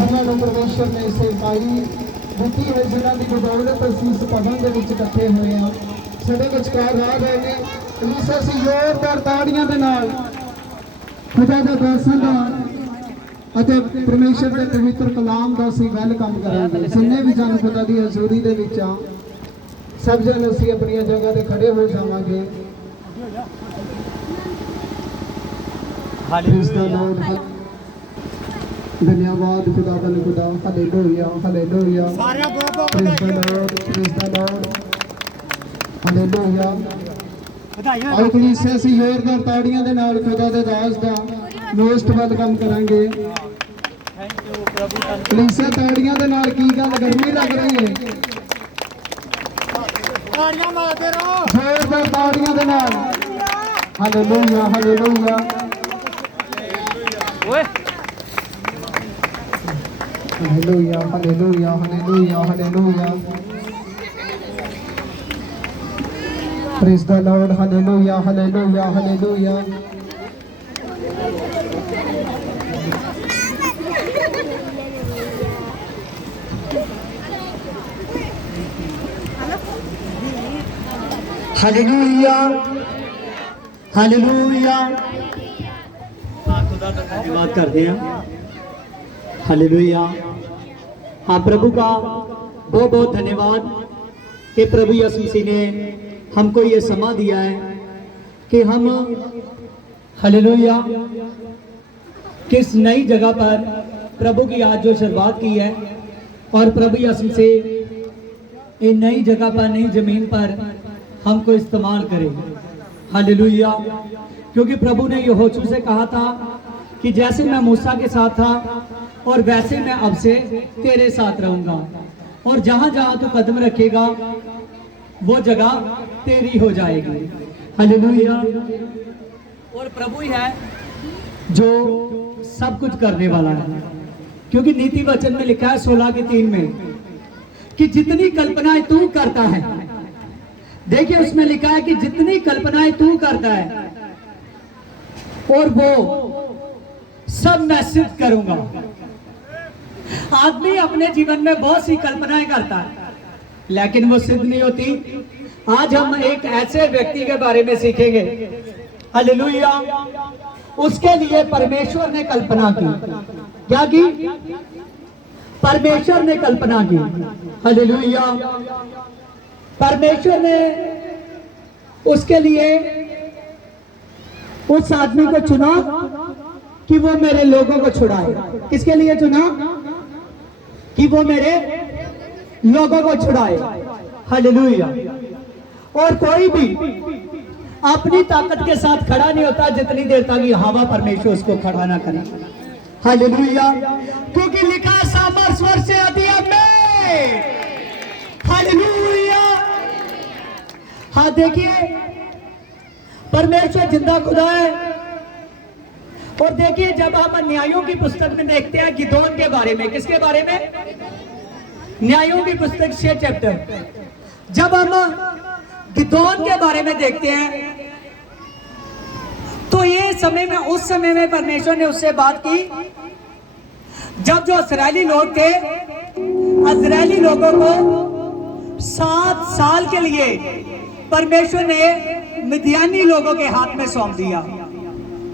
जिन्होंने परमेश्वर ने सेवकाई दी है, जिन्हों की बदौलत असीं इस भवन के इकट्ठे हुए हैं। साडे विचकार रह रहे हैं। पुलिस असीं जोरदार ताड़ियां दे नाल खुदा दे दासां दा अते परमेश्वर के पवित्र कलाम का असीं वेलकम करांगे। जिन्ने भी जन खुदा दी हजूरी दे विच आ, सब जन असीं अपनी जगह ते खड़े हो जावांगे। धन्यवाद खुदा बन खुदा। Hallelujah hallelujah praise the Lord praise the Lord hallelujah. आओ कलीसिया से जोरदार ताड़ियां दे नाल खुदा दे दास दा मोस्ट वेलकम करांगे। कलीसिया ताड़ियां दे नाल की गल गर्मी लग रही है? ताड़ियां मारते रहो जोरदार ताड़ियां दे नाल। Hallelujah hallelujah hallelujah hallelujah hallelujah hallelujah praise the Lord hallelujah hallelujah hallelujah. Hallelujah hallelujah खुदा का धन्यवाद करते हैं। हालेलुया। हाँ, प्रभु का बहुत बहुत धन्यवाद कि प्रभु यीशु मसीह ने हमको ये समा दिया है कि हम हालेलुया किस नई जगह पर प्रभु की आज जो शुरुआत की है और प्रभु यीशु से इन नई जगह पर नई जमीन पर हमको इस्तेमाल करें। हालेलुया। क्योंकि प्रभु ने यहोशू से कहा था कि जैसे मैं मूसा के साथ था और वैसे मैं अब से तेरे साथ रहूंगा, और जहां जहां तू कदम रखेगा वो जगह तेरी हो जाएगी। हालेलुया। और प्रभु ही है जो सब कुछ करने वाला है, क्योंकि नीति वचन में लिखा है 16:3 में कि जितनी कल्पनाएं तू करता है, देखिए उसमें लिखा है कि जितनी कल्पनाएं तू करता है और वो सब मैं सिद्ध करूंगा। आदमी अपने जीवन में बहुत सी कल्पनाएं करता है लेकिन वो सिद्ध नहीं होती। आज हम एक ऐसे व्यक्ति के बारे में सीखेंगे, हालेलुया, उसके लिए परमेश्वर ने कल्पना की। क्या की? परमेश्वर ने कल्पना की। हालेलुया। परमेश्वर ने उसके लिए उस आदमी को चुना कि वो मेरे लोगों को छुड़ाए। किसके लिए चुना? कि वो मेरे लोगों को छुड़ाए। हालेलुया। और कोई भी अपनी ताकत के साथ खड़ा नहीं होता जितनी देर तक ये हवा परमेश्वर उसको खड़ा ना करे। हालेलुया। क्योंकि लिखा सामर्थ स्वर से आती है मैं। हालेलुया। हाँ, देखिए परमेश्वर जिंदा खुदा है। और देखिए जब हम न्यायों की पुस्तक में देखते हैं गिदोन के बारे में, किसके बारे में? न्यायों की पुस्तक 6 चैप्टर, जब हम गिदोन के बारे में देखते हैं तो ये समय में, उस समय में परमेश्वर ने उससे बात की जब जो इस्राएली लोग थे, इस्राएली लोगों को 7 साल के लिए परमेश्वर ने मिद्यानी लोगों के हाथ में सौंप दिया।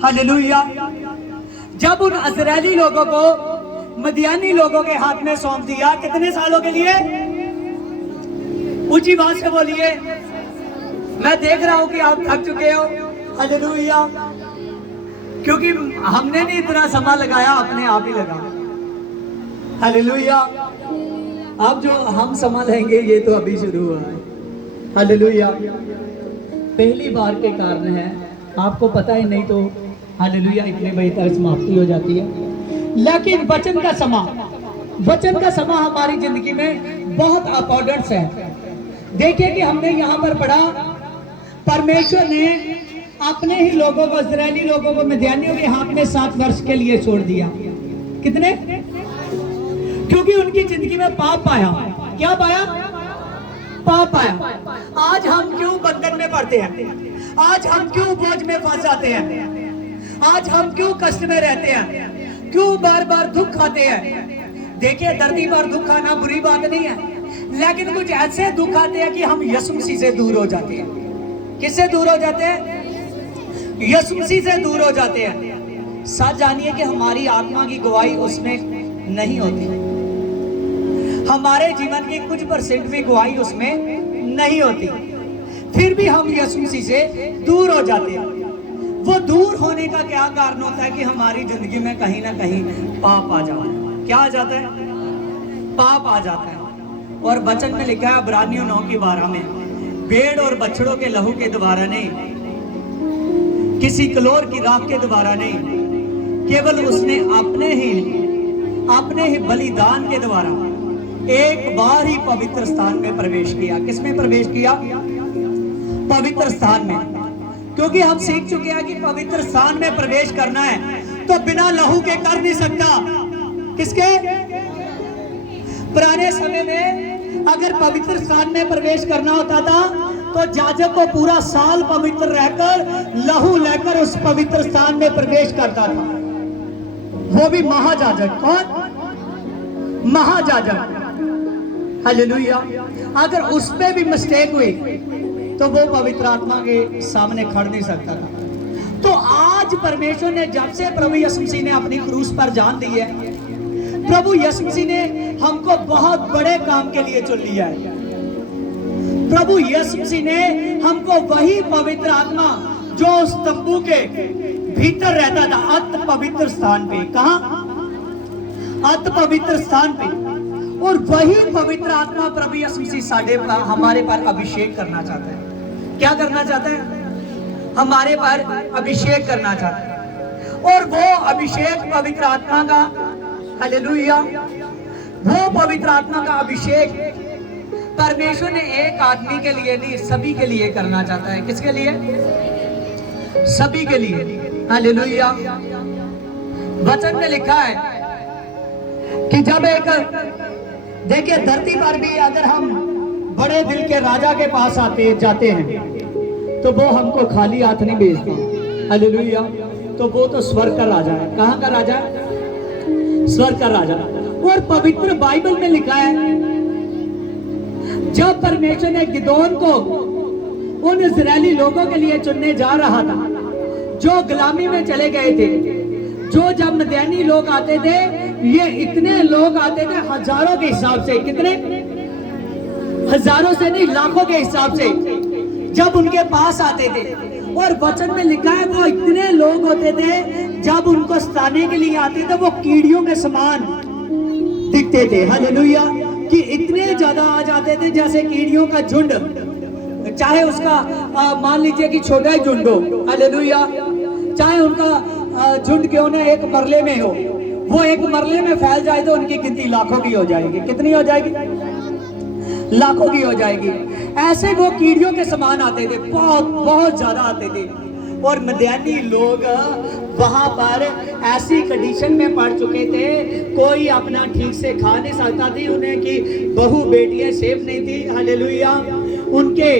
हालेलुया। जब उन इस्राएली लोगों को मिद्यानी लोगों के हाथ में सौंप दिया, कितने सालों के लिए? ऊंची बात से बोलिए। मैं देख रहा हूं कि आप थक चुके हो। हालेलुया। क्योंकि हमने नहीं इतना समय लगाया, अपने आप ही लगा। हालेलुया। अब जो हम समय लेंगे ये तो अभी शुरू हुआ है। हालेलुया। पहली बार के कारण है, आपको पता ही नहीं तो हालेलुया इतने बजे तक समाप्ति हो जाती है। लेकिन वचन का समय हमारी जिंदगी में बहुत इंपॉर्टेंस है। देखिए कि हमने यहाँ पर पढ़ा, परमेश्वर ने अपने ही लोगों को, इस्राएली लोगों को मिद्यानियों के हाथ में 7 वर्ष के लिए छोड़ दिया। कितने? क्योंकि उनकी जिंदगी में पाप पाया। क्या पाया? पाप पाया। आज हम क्यों बंधन में पड़ते हैं? आज हम क्यों बोझ में फंस जाते हैं? आज हम क्यों कष्ट में रहते हैं? क्यों बार बार दुख खाते हैं? देखिए धरती पर दुख आना बुरी बात नहीं है, लेकिन कुछ ऐसे दुख आते हैं कि हम यीशु मसीह से दूर हो जाते हैं। किससे दूर हो जाते हैं? यीशु मसीह से दूर हो जाते हैं। सच जानिए कि हमारी आत्मा की गवाही उसमें नहीं होती, हमारे जीवन की कुछ परसेंट भी गवाही उसमें नहीं होती, फिर भी हम यीशु मसीह से दूर हो जाते हैं। वो दूर होने का क्या कारण होता है कि हमारी जिंदगी में कहीं ना कहीं पाप आ जाता है। क्या आ जाता है? पाप आ जाता है। और वचन में लिखा है इब्रानियों 9:12 में, भेड़ और बछड़ों के लहू के द्वारा नहीं, किसी कलोर की राख के द्वारा नहीं, केवल उसने अपने ही बलिदान के द्वारा एक बार ही पवित्र स्थान में प्रवेश किया। किसमें प्रवेश किया? पवित्र स्थान में। क्योंकि हम सीख चुके हैं कि पवित्र स्थान में प्रवेश करना है तो बिना लहू के कर नहीं सकता। किसके? पुराने समय में अगर पवित्र स्थान में प्रवेश करना होता था तो याजक को पूरा साल पवित्र रहकर लहू लेकर उस पवित्र स्थान में प्रवेश करता था। वो भी महायाजक। कौन? महायाजक। हालेलुया। अगर उसमें भी मिस्टेक हुई तो वो पवित्र आत्मा के सामने खड़ नहीं सकता था। तो आज परमेश्वर ने, जब से प्रभु यीशु मसीह ने अपनी क्रूस पर जान दी है, प्रभु यीशु मसीह ने हमको बहुत बड़े काम के लिए चुन लिया है। प्रभु यीशु मसीह ने हमको वही पवित्र आत्मा जो उस तंबू के भीतर रहता था, अति पवित्र स्थान पे, कहां? अति पवित्र स्थान पे, और वही पवित्र आत्मा प्रभु यीशु मसीह हमारे पर अभिषेक करना चाहता है। क्या करना चाहता है? हमारे पर अभिषेक करना चाहता है। और वो अभिषेक पवित्र आत्मा का, हालेलुया, वो पवित्र आत्मा का अभिषेक परमेश्वर ने एक आदमी के लिए नहीं, सभी के लिए करना चाहता है। किसके लिए? सभी के लिए। हालेलुया। वचन में लिखा है कि जब एक, देखिए धरती पर भी अगर हम बड़े दिल के राजा के पास जाते हैं तो वो हमको खाली हाथ नहीं भेजता। हालेलुया। तो वो तो स्वर्ग का राजा है। कहां का राजा? स्वर्ग का राजा। और पवित्र बाइबल में लिखा है, जब परमेश्वर ने गिदोन को उन इजरायली लोगों के लिए चुनने जा रहा था जो गुलामी में चले गए थे, जो जब मदियानी लोग आते थे, ये इतने लोग आते थे हजारों के हिसाब से, कितने? हजारों से नहीं, लाखों के हिसाब से जब उनके पास आते थे। और वचन में लिखा है वो इतने लोग होते थे, जब उनको सताने के लिए आते थे वो कीड़ियों के समान दिखते थे। हालेलुया। कि इतने ज्यादा आ जाते थे जैसे कीड़ियों का झुंड, चाहे उसका मान लीजिए कि छोटा ही झुंड हो। हालेलुया। चाहे उनका झुंड क्यों ना एक मरले में हो, वो एक मरले में फैल जाए तो उनकी गिनती लाखों की हो जाएगी। कितनी हो जाएगी? लाखों की हो जाएगी। ऐसे वो कीड़ियों के समान आते थे, बहुत बहुत ज्यादा आते थे। और मदियानी लोग वहां पर ऐसी कंडीशन में पड़ चुके थे, कोई अपना ठीक से खा नहीं सकता थी, उन्हें की बहू बेटियां सेफ नहीं थी। हालेलुया। उनके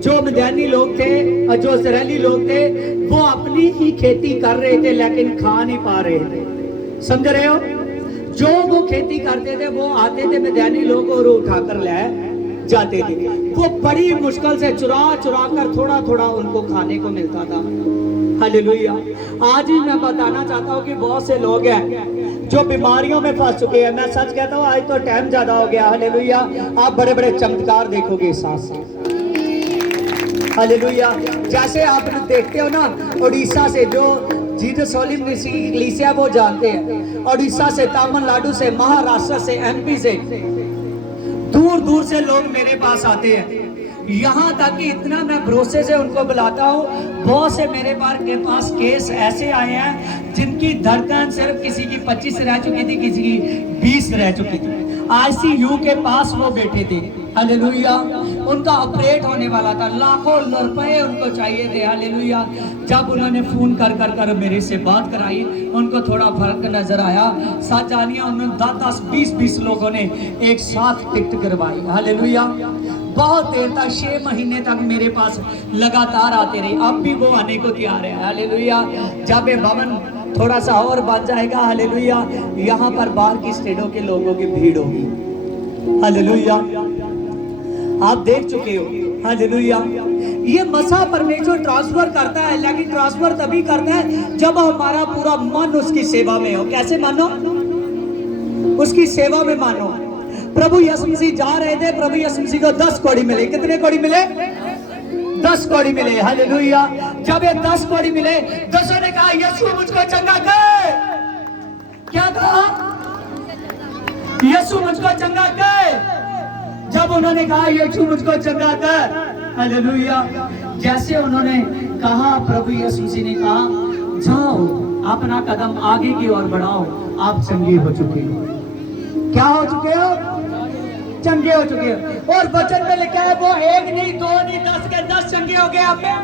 जो मदियानी लोग थे, जो इजरायली लोग थे, वो अपनी ही खेती कर रहे थे लेकिन खा नहीं पा रहे थे। समझ रहे हो? जो वो खेती करते थे वो आते थे मदियानी लोग और उठाकर ले जाते थे। वो बड़ी मुश्किल से चुरा कर थोड़ा थोड़ा उनको खाने को मिलता था। हालेलुया। आज ही मैं बताना चाहता हूँ कि बहुत से लोग हैं जो बीमारियों में फंस चुके हैं। मैं सच कहता हूँ, आज तो टाइम ज्यादा हो गया। हालेलुया। आप बड़े बड़े चमत्कार देखोगे इस साथ से। हालेलुया। जैसे आप देखते हो ना, उड़ीसा से जो जीसस ओलिम लीसिया वो जानते हैं, उड़ीसा से, तमिलनाडु से, महाराष्ट्र से, एमपी से, दूर दूर से लोग मेरे पास आते हैं। यहाँ तक कि इतना मैं भरोसे से उनको बुलाता हूँ, बहुत से मेरे पास केस ऐसे आए हैं जिनकी धड़कन सिर्फ किसी की 25 रह चुकी थी, किसी की 20 रह चुकी थी। ICU के पास वो बैठे थे। हालेलुया। उनका ऑपरेट होने वाला था, लाखों रुपए उनको चाहिए थे। हालेलुया। जब उन्होंने फोन कर मेरे से बात कराई, उनको थोड़ा फर्क नजर आया। साथ जानिए उन्होंने 10, 20 लोगों ने एक साथ टिकट करवाई। हालेलुया। बहुत देर तक, 6 महीने तक मेरे पास लगातार आते रहे। अब भी वो आने को तैयार है। हालेलुया। जब ये भवन थोड़ा सा और बन जाएगा, हालेलुया, यहाँ पर बाहर की स्टेटों के लोगों की भीड़ होगी, हालेलुया। आप देख चुके हो, हालेलुया। ये मसा परमेश्वर ट्रांसफर करता है, लेकिन ट्रांसफर तभी करता है जब हमारा पूरा मन उसकी सेवा में हो। कैसे मानो? उसकी सेवा में मानो। प्रभु यीशु मसीह जा रहे थे, प्रभु यीशु मसीह को 10 कौड़ी मिले। कितने कौड़ी मिले? 10 कौड़ी मिले, हालेलुया। जब ये 10 कौड़ी मिले, 10 ने कहा यीशु मुझको चंगा कर। क्या कहा? यीशु मुझको चंगा कर। जब उन्होंने कहा यीशु मुझको चंगा कर, हालेलुया, जैसे उन्होंने कहा, प्रभु यीशु मसीह ने कहा जाओ अपना कदम आगे की ओर बढ़ाओ, आप चंगे हो चुके हो। क्या हो चुके हो? चंगे हो चुके हो। और वचन में लिखा है वो 1 नहीं 2 नहीं 10 के 10 चंगे हो गए आप में,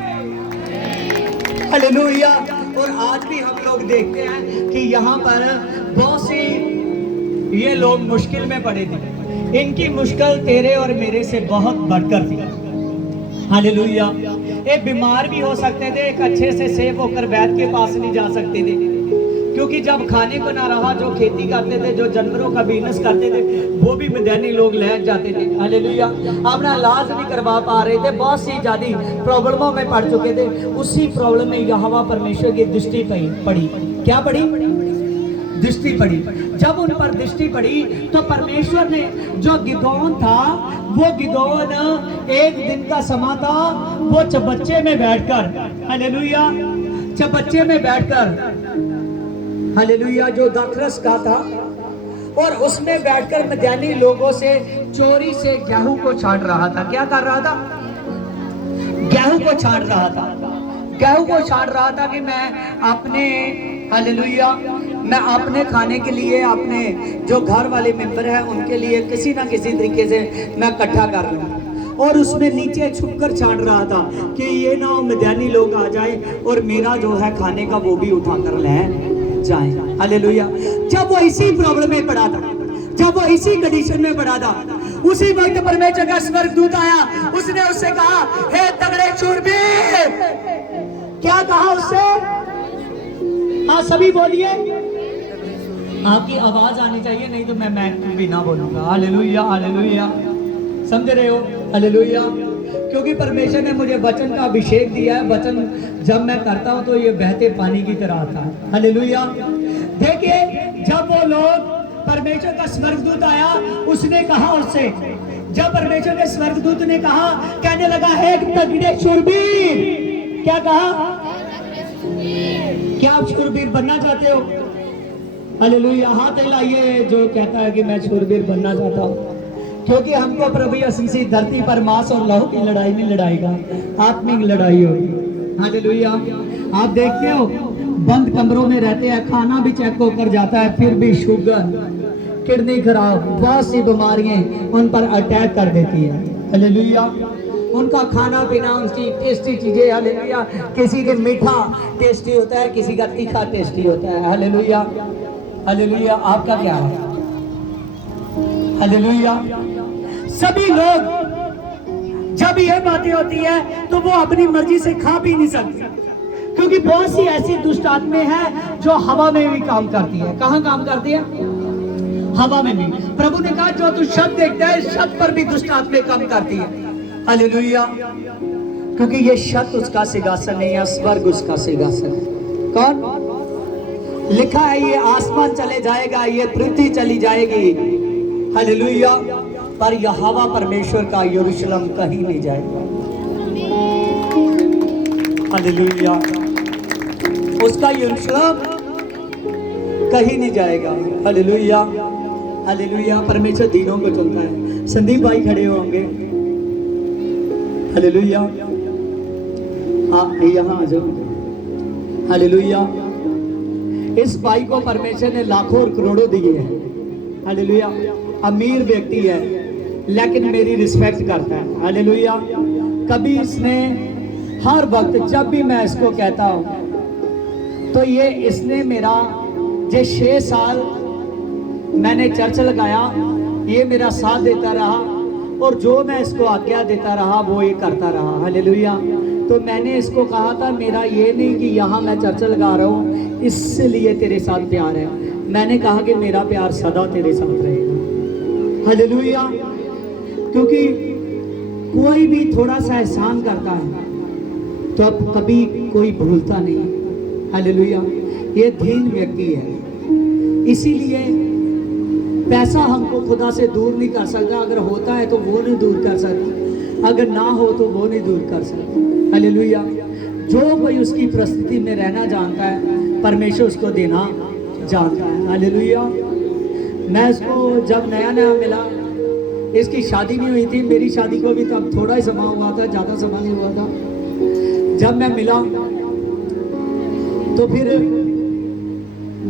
हालेलुया। और आज भी हम लोग देखते हैं कि यहाँ पर बहुत सी ये लोग मुश्किल में पड़े थे। इनकी मुश्किल तेरे और मेरे से बहुत बढ़कर थी, हालेलुया। एक बीमार भी हो सकते थे, एक अच्छे से सेफ होकर वैद्य के पास नहीं जा सकते थे, क्योंकि जब खाने को ना रहा, जो खेती करते थे, जो जानवरों का बिजनेस करते थे, वो भी मदीनी लोग लहट जाते थे, हालेलुया। अपना इलाज नहीं करवा पा रहे थे, बहुत सी ज्यादा प्रॉब्लमों में पड़ चुके थे। उसी प्रॉब्लम में यहोवा परमेश्वर की दृष्टि पड़ी। क्या पड़ी? दृष्टि पड़ी। जब उन पर दृष्टि पड़ी तो परमेश्वर ने, जो गिदोन था, वो गिदोन एक दिन का समा था, वो चबच्चे में बैठकर, हालेलुया, चबच्चे में बैठकर, हालेलुया, जो दाखरस का था, और उसमें बैठकर मदीनी लोगों से चोरी से गेहूं को छांट रहा था। क्या कर रहा था? गेहूं को छांट रहा था। गेहूं को छांट रहा था कि मैं अपने, हालेलुया, मैं अपने खाने के लिए, अपने जो घर वाले मेंबर हैं उनके लिए किसी ना किसी तरीके से मैं इकट्ठा कर लूं। और उसमें नीचे छुपकर छांट रहा था कि ये ना हो मदीनी लोग आ जाए और मेरा जो है खाने का वो भी उठाकर ले जाएं, हालेलुया। जब वो इसी प्रॉब्लम में पड़ा था, जब वो इसी कंडीशन में पड़ा था, उसी वक्त परमेश्वर का स्वर्गदूत आया। उसने उससे कहा, हे तगड़े शूरवीर। क्या कहा उससे? हाँ, सभी बोलिए। आपकी आवाज आनी चाहिए, नहीं तो मैं भी ना बोलूंगा, हालेलुया, हालेलुया। समझ रहे हो? हालेलुया। क्योंकि परमेश्वर ने मुझे वचन का अभिषेक दिया है। वचन जब मैं करता हूं तो ये बहते पानी की तरह आता है, हालेलुया। देखिए, जब वो लोग, परमेश्वर का स्वर्गदूत आया, उसने कहा उससे, जब परमेश्वर के स्वर्गदूत ने कहा, कहने लगा, हे तगड़े शूरवीर। क्या कहा? क्या आप शूरवीर बनना चाहते हो? हालेलुया। हाथ हिलाइए जो कहता है कि मैं शूरवीर बनना चाहता हूँ। क्योंकि हमको प्रभु यीशु मसीह धरती पर मांस और लहू की लड़ाई नहीं लड़ाएगा, आत्मिक लड़ाई होगी, हालेलुया। आप देखते हो, बंद कमरों में रहते हैं, खाना भी चेक होकर जाता है, फिर भी शुगर, किडनी खराब, बहुत सी बीमारियां उन पर अटैक कर देती है, हालेलुया। उनका खाना पीना, उनकी टेस्टी चीजें, हालेलुया। किसी के मीठा टेस्टी होता है, किसी का तीखा टेस्टी होता है, हालेलुया, हालेलुया। आपका क्या है? हालेलुया। सभी लोग, जब ये बातें होती है तो वो अपनी मर्जी से खा पी नहीं सकते, क्योंकि बहुत सी ऐसी दुष्ट आत्माएं हैं जो हवा में भी काम करती है। कहाँ काम करती है? हवा में भी। प्रभु ने कहा, जो तू शब्द देखता है, शब्द पर भी दुष्ट आत्माएं काम करती है, हालेलुया। क्योंकि ये शब्द उसका सिंहासन नहीं है, स्वर्ग उसका सिंहासन है। कौन? लिखा है, ये आसमान चले जाएगा, ये पृथ्वी चली जाएगी, हालेलुया, पर यहोवा परमेश्वर का यरूशलेम कहीं नहीं जाएगा, हालेलुया। उसका यरूशलेम कहीं नहीं जाएगा, हालेलुया, हालेलुया। परमेश्वर दीनों को चुनता है। संदीप भाई खड़े होंगे, हालेलुया। आप यहाँ आ जाओ, हालेलुया। इस भाई को परमेश्वर ने लाखों और करोड़ों दिए हैं, हालेलुया। अमीर व्यक्ति है, लेकिन मेरी रिस्पेक्ट करता है, हालेलुया। कभी इसने, हर वक्त जब भी मैं इसको कहता हूँ तो ये, इसने मेरा जो 6 साल मैंने चर्च लगाया, ये मेरा साथ देता रहा, और जो मैं इसको आज्ञा देता रहा वो ये करता रहा, हालेलुया। तो मैंने इसको कहा था मेरा ये नहीं कि यहाँ मैं चर्चा लगा रहा हूँ इसलिए तेरे साथ प्यार है, मैंने कहा कि मेरा प्यार सदा तेरे साथ रहेगा। हालेलुया। क्योंकि कोई भी थोड़ा सा एहसान करता है तो अब कभी कोई भूलता नहीं। हालेलुया। ये दीन व्यक्ति है, इसीलिए पैसा हमको खुदा से दूर नहीं कर सकता। अगर होता है तो वो नहीं दूर कर सकता, अगर ना हो तो वो नहीं दूर कर सकता। हालेलुया। जो कोई उसकी परिस्थिति में रहना जानता है, परमेश्वर उसको देना जानता है। हालेलुया। मैं इसको जब नया नया मिला, इसकी शादी नहीं हुई थी, मेरी शादी को भी तब थोड़ा ही समय हुआ था, ज़्यादा समय नहीं हुआ था। जब मैं मिला तो फिर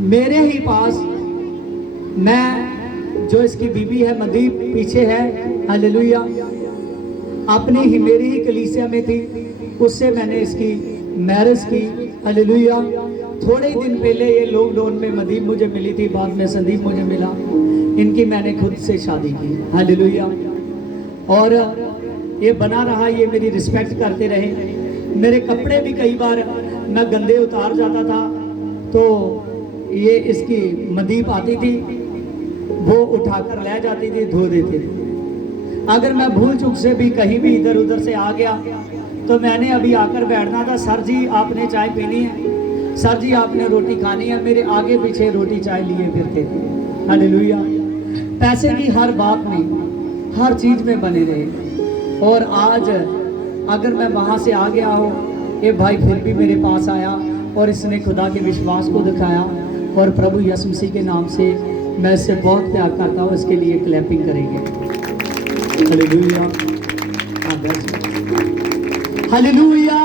मेरे ही पास, मैं जो इसकी बीबी है मदीप पीछे है, हालेलुया, अपनी ही मेरी ही कलीसिया में थी, उससे मैंने इसकी मैरिज की। हालेलुया। थोड़े ही दिन पहले ये लॉकडाउन में मदीप मुझे मिली थी, बाद में संदीप मुझे मिला, इनकी मैंने खुद से शादी की। हालेलुया। और ये बना रहा, ये मेरी रिस्पेक्ट करते रहे। मेरे कपड़े भी कई बार मैं गंदे उतार जाता था तो ये इसकी मदीप आती थी, वो उठाकर ले जाती थी, धो देती थी। अगर मैं भूल चूक से भी कहीं भी इधर उधर से आ गया तो मैंने अभी आकर बैठना था, सर जी आपने चाय पीनी है, सर जी आपने रोटी खानी है, मेरे आगे पीछे रोटी चाय लिए फिरते थे। हालेलुया। पैसे की हर बात में, हर चीज में बने रहे। और आज अगर मैं वहां से आ गया हूँ, ये भाई फिर भी मेरे पास आया और इसने खुदा के विश्वास को दिखाया, और प्रभु यीशु मसीह के नाम से मैं इससे बहुत प्यार करता हूँ, इसके लिए क्लैपिंग करेंगे। हालेलुया। हालेलुया।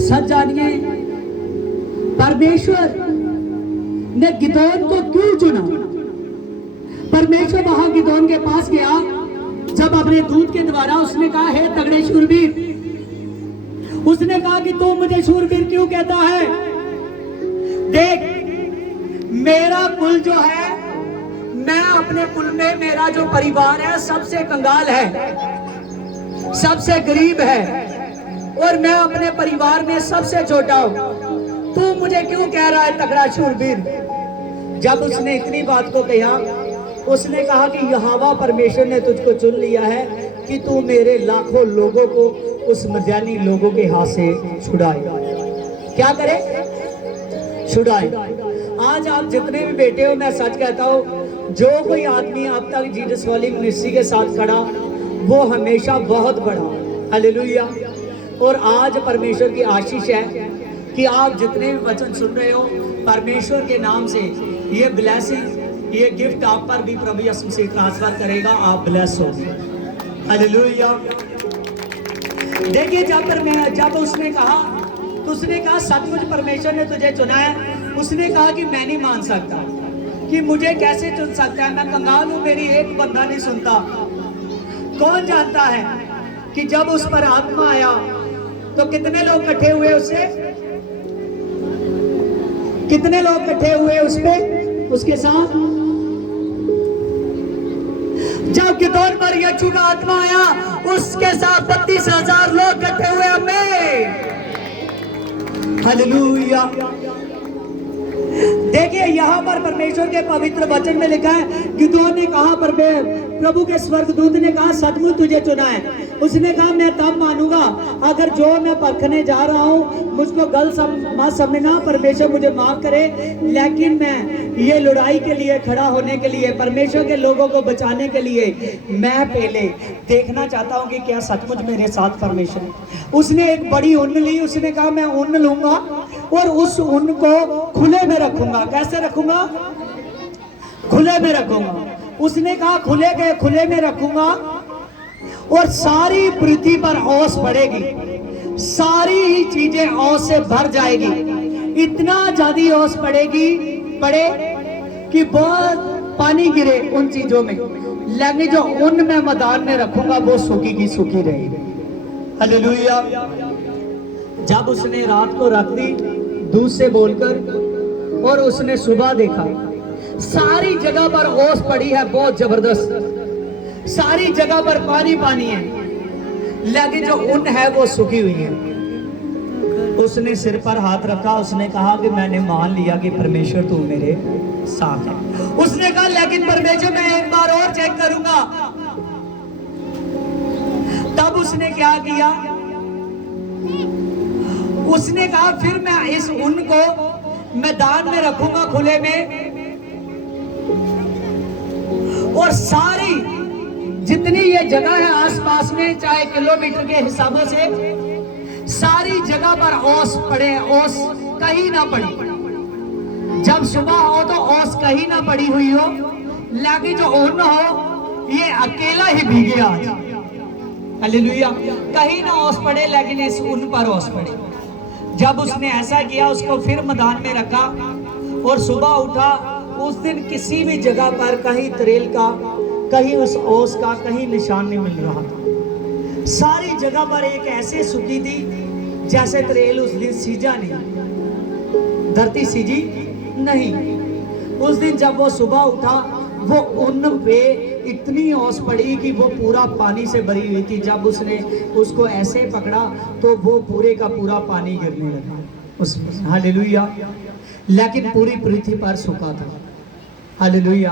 सच जानिए, परमेश्वर ने गिदोन को क्यों चुना। परमेश्वर वहां गिदोन के पास गया, जब अपने दूत के द्वारा उसने कहा, हे तगड़े शूरवीर, उसने कहा कि तू मुझे शूरवीर क्यों कहता है? देख, मेरा कुल जो है, मैं अपने कुल में, मेरा जो परिवार है सबसे कंगाल है, सबसे गरीब है, और मैं अपने परिवार में सबसे छोटा हूं। तू मुझे क्यों कह रहा है तगड़ा शूरवीर? जब उसने इतनी बात को कहा, उसने कहा कि यहोवा परमेश्वर ने तुझको चुन लिया है कि तू मेरे लाखों लोगों को उस मदियानी लोगों के हाथ से छुड़ाए। क्या करे? छुड़ाए। आज आप जितने भी बेटे हो, मैं सच कहता हूं, जो कोई आदमी अब तक जीसस वाली मिनिस्ट्री के साथ खड़ा, वो हमेशा बहुत बड़ा। हालेलुया। और आज परमेश्वर की आशीष है कि आप जितने भी वचन सुन रहे हो, परमेश्वर के नाम से ये ब्लेसिंग, ये गिफ्ट आप पर भी प्रभु यीशु मसीह ट्रांसफर करेगा, आप ब्लेस हो। हालेलुया। देखिए, जब उसने कहा, तो उसने कहा सचमुच परमेश्वर ने तुझे चुना है। उसने कहा कि मैं नहीं मान सकता, कि मुझे कैसे चुन सकता है, मैं कंगाल हूं, मेरी एक बंदा नहीं सुनता। कौन जानता है कि जब उस पर आत्मा आया तो कितने लोग इकट्ठे हुए, उससे कितने लोग इकट्ठे हुए उस पे, उसके साथ। जब गिदोन पर यीशु का आत्मा आया, उसके साथ 32,000 लोग इकट्ठे हुए। हमें हालेलुया। देखिए, यहाँ पर परमेश्वर के पवित्र वचन में लिखा है, गिदोन ने कहा, प्रभु के स्वर्गदूत ने कहा, सचमुच तुझे चुना है। उसने कहा, मैं तब मानूंगा अगर जो मैं परखने जा रहा हूँ मुझको गलत मत समझना, परमेश्वर मुझे माफ करे, लेकिन मैं ये लड़ाई के लिए खड़ा होने के लिए, परमेश्वर के लोगों को बचाने के लिए, मैं पहले देखना चाहता हूँ कि क्या सचमुच मेरे साथ परमेश्वर है। उसने एक बड़ी ऊन ली, उसने कहा मैं ऊन लूंगा और उस ऊन को खुले में रखूंगा। कैसे रखूंगा? खुले में रखूंगा। उसने कहा खुले में रखूंगा और सारी पृथ्वी पर ओस पड़ेगी, सारी ही चीजें ओस से भर जाएगी, इतना ज्यादा ओस पड़े कि बहुत पानी गिरे उन चीजों में, लेकिन जो ऊन में मैदान में रखूंगा वो सूखी की सूखी रहेगी। हालेलुया। जब उसने रात को रख दी दूध से बोलकर, और उसने सुबह देखा, सारी जगह पर ओस पड़ी है, बहुत जबरदस्त, सारी जगह पर पानी पानी है, लेकिन जो ऊन है वो सूखी हुई है। उसने सिर पर हाथ रखा, उसने कहा कि मैंने मान लिया कि परमेश्वर तू मेरे साथ है। उसने कहा लेकिन परमेश्वर मैं एक बार और चेक करूंगा। तब उसने क्या किया, उसने कहा फिर मैं इस ऊन को मैदान में रखूंगा खुले में, और सारी जितनी ये जगह है आसपास में, चाहे किलोमीटर के हिसाबों से, सारी जगह पर ओस पड़े, ओस कहीं ना पड़ी। जब सुबह हो तो ओस कहीं ना पड़ी हुई हो, लेकिन जो ऊन हो ये अकेला ही भीगे आज। हालेलुया। कहीं ना ओस पड़े लेकिन इस ऊन पर ओस पड़े। जब उसने ऐसा किया, उसको फिर मैदान में रखा और सुबह उठा। उस दिन किसी भी जगह पर कहीं तरेल का, कहीं उस ओस का कहीं निशान नहीं मिल रहा था। सारी जगह पर एक ऐसे सूखी थी जैसे तरेल उस दिन सीजा नहीं, धरती सीजी नहीं। उस दिन जब वो सुबह उठा, वो ऊन पे इतनी ओस पड़ी कि वो पूरा पानी से भरी हुई थी। जब उसने उसको ऐसे पकड़ा तो वो पूरे का पूरा पानी गिरने लगा उसमें। हालेलुया। लेकिन पूरी पृथ्वी पर सूखा था। हालेलुया।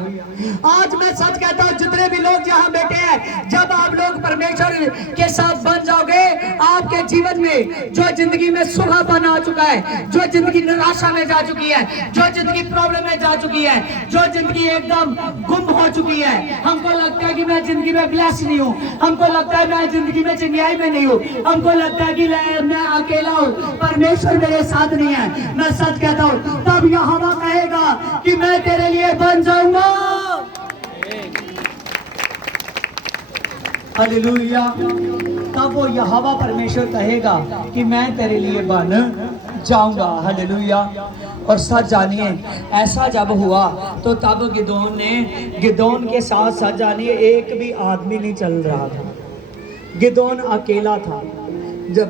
आज मैं सच कहता हूँ, जितने भी लोग यहाँ बैठे हैं, जब आप लोग परमेश्वर के साथ बन जाओगे, आपके जीवन में जो जिंदगी में सुखापन आ चुका है, जो जिंदगी निराशा में जा चुकी है, जो जिंदगी प्रॉब्लम में जा चुकी है, जो जिंदगी एकदम गुम हो चुकी है, हमको लगता है कि मैं जिंदगी में ब्लेस नहीं हूँ, हमको लगता है मैं जिंदगी में चंगाई में नहीं हूँ, हमको लगता है कि मैं अकेला हूँ, परमेश्वर मेरे साथ नहीं है। मैं सच कहता हूँ, तब यहोवा कहेगा कि मैं तेरे लिए बन जाऊंगा। हालेलुया। तब वो यहोवा परमेश्वर कहेगा कि मैं तेरे लिए बन जाऊंगा। हालेलुया। और सच जानिए, ऐसा जब हुआ तो तब गिदोन के साथ सच जानिए एक भी आदमी नहीं चल रहा था। गिदोन अकेला था। जब